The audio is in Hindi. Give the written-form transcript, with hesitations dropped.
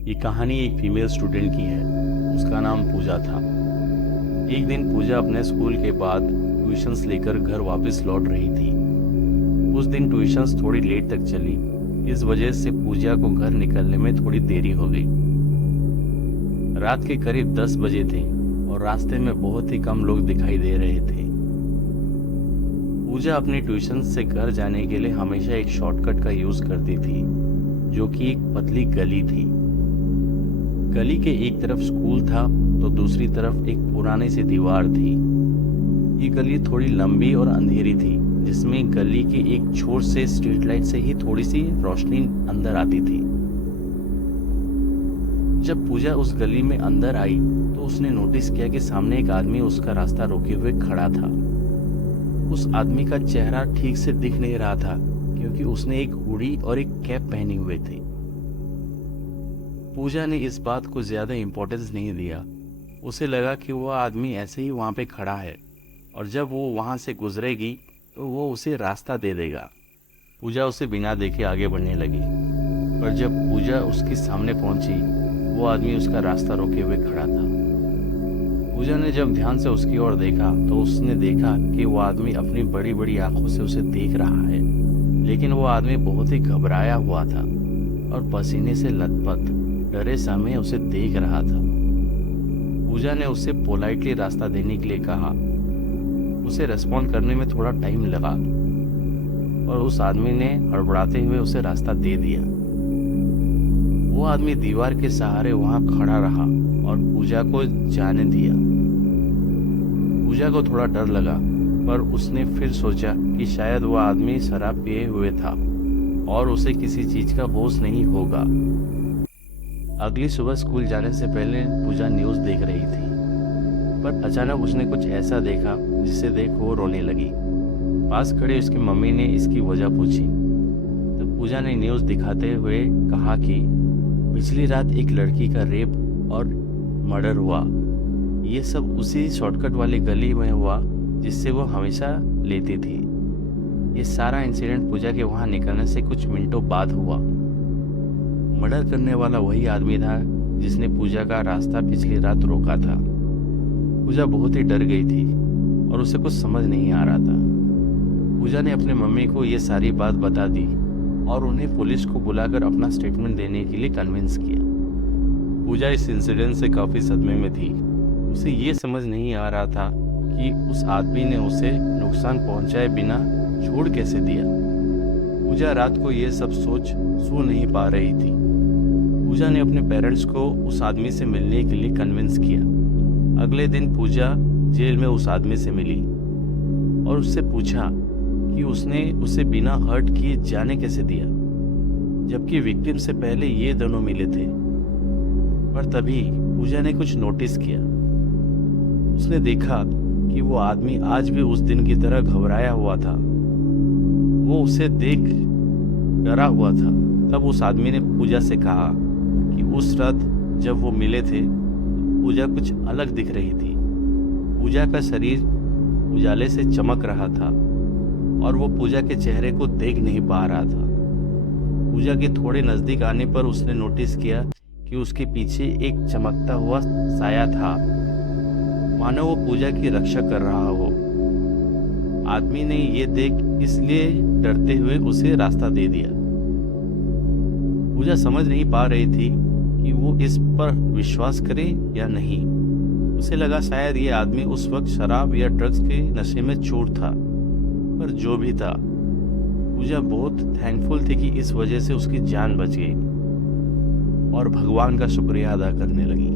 ये कहानी एक फीमेल स्टूडेंट की है। उसका नाम पूजा था। एक दिन पूजा अपने स्कूल के बाद ट्यूशन्स लेकर घर वापस लौट रही थी। उस दिन ट्यूशन्स थोड़ी लेट तक चली। इस वजह से पूजा को घर निकलने में थोड़ी देरी हो गई। रात के करीब 10 बजे थे और रास्ते में बहुत ही कम लोग दिखाई दे रहे थे। पूजा अपने ट्यूशन से घर जाने के लिए हमेशा एक शॉर्टकट का यूज करती थी, जो कि एक पतली गली थी। गली के एक तरफ स्कूल था तो दूसरी तरफ एक पुरानी सी दीवार थी। ये गली थोड़ी लंबी और अंधेरी थी, जिसमें गली के एक छोर से स्ट्रीट लाइट से ही थोड़ी सी रोशनी अंदर आती थी। जब पूजा उस गली में अंदर आई तो उसने नोटिस किया कि सामने एक आदमी उसका रास्ता रोके हुए खड़ा था। उस आदमी का चेहरा ठीक से दिख नहीं रहा था, क्योंकि उसने एक हुडी और एक कैप पहनी हुई थी। पूजा ने इस बात को ज्यादा इम्पोर्टेंस नहीं दिया। उसे लगा कि वह आदमी ऐसे ही वहां पे खड़ा है और जब वो वहां से गुजरेगी तो वो उसे रास्ता दे देगा। पूजा उसे बिना देखे आगे बढ़ने लगी, पर जब पूजा उसके सामने पहुंची वो आदमी उसका रास्ता रोके हुए खड़ा था। पूजा ने जब ध्यान से उसकी ओर देखा तो उसने देखा कि वो आदमी अपनी बड़ी बड़ी आंखों से उसे देख रहा है, लेकिन वो आदमी बहुत ही घबराया हुआ था और पसीने से लथपथ डरे समय उसे देख रहा था। पूजा ने उससे पोलाइटली रास्ता देने के लिए कहा। उसे रिस्पॉन्ड करने में थोड़ा टाइम लगा और उस आदमी ने हड़बड़ाते हुए उसे रास्ता दे दिया। वो आदमी दीवार के सहारे वहां खड़ा रहा और पूजा को जाने दिया। पूजा को थोड़ा डर लगा, पर उसने फिर सोचा कि शायद वो आदमी शराब पिए हुए था और उसे किसी चीज का होश नहीं होगा। अगली सुबह स्कूल जाने से पहले पूजा न्यूज़ देख रही थी, पर अचानक उसने कुछ ऐसा देखा जिसे देख वो रोने लगी। पास खड़े उसकी मम्मी ने इसकी वजह पूछी तो पूजा ने न्यूज़ दिखाते हुए कहा कि पिछली रात एक लड़की का रेप और मर्डर हुआ। ये सब उसी शॉर्टकट वाली गली में हुआ जिससे वो हमेशा लेती थी। ये सारा इंसिडेंट पूजा के वहाँ निकलने से कुछ मिनटों बाद हुआ। मर्डर करने वाला वही आदमी था जिसने पूजा का रास्ता पिछली रात रोका था। पूजा बहुत ही डर गई थी और उसे कुछ समझ नहीं आ रहा था। पूजा ने अपने मम्मी को ये सारी बात बता दी और उन्हें पुलिस को बुलाकर अपना स्टेटमेंट देने के लिए कन्विंस किया। पूजा इस इंसिडेंट से काफ़ी सदमे में थी। उसे ये समझ नहीं आ रहा था कि उस आदमी ने उसे नुकसान पहुंचाए बिना छोड़ कैसे दिया। पूजा रात को ये सब सोच सो नहीं पा रही थी। पूजा ने अपने पेरेंट्स को उस आदमी से मिलने के लिए कन्विंस किया। अगले दिन पूजा जेल में उस आदमी से मिली और उससे पूछा कि उसने उसे बिना हर्ट किए जाने कैसे दिया, जबकि विक्टिम से पहले ये दोनों मिले थे। पर तभी पूजा ने कुछ नोटिस किया। उसने देखा कि वो आदमी आज भी उस दिन की तरह घबराया हुआ था। वो उसे देख डरा हुआ था। तब उस आदमी ने पूजा से कहा कि उस रात जब वो मिले थे पूजा कुछ अलग दिख रही थी। पूजा का शरीर उजाले से चमक रहा था और वो पूजा के चेहरे को देख नहीं पा रहा था। पूजा के थोड़े नजदीक आने पर उसने नोटिस किया कि उसके पीछे एक चमकता हुआ साया था, मानो वो पूजा की रक्षा कर रहा हो। आदमी ने ये देख इसलिए डरते हुए उसे रास्ता दे दिया। पूजा समझ नहीं पा रही थी कि वो इस पर विश्वास करे या नहीं। उसे लगा शायद ये आदमी उस वक्त शराब या ड्रग्स के नशे में चूर था, पर जो भी था पूजा बहुत थैंकफुल थी कि इस वजह से उसकी जान बच गई और भगवान का शुक्रिया अदा करने लगी।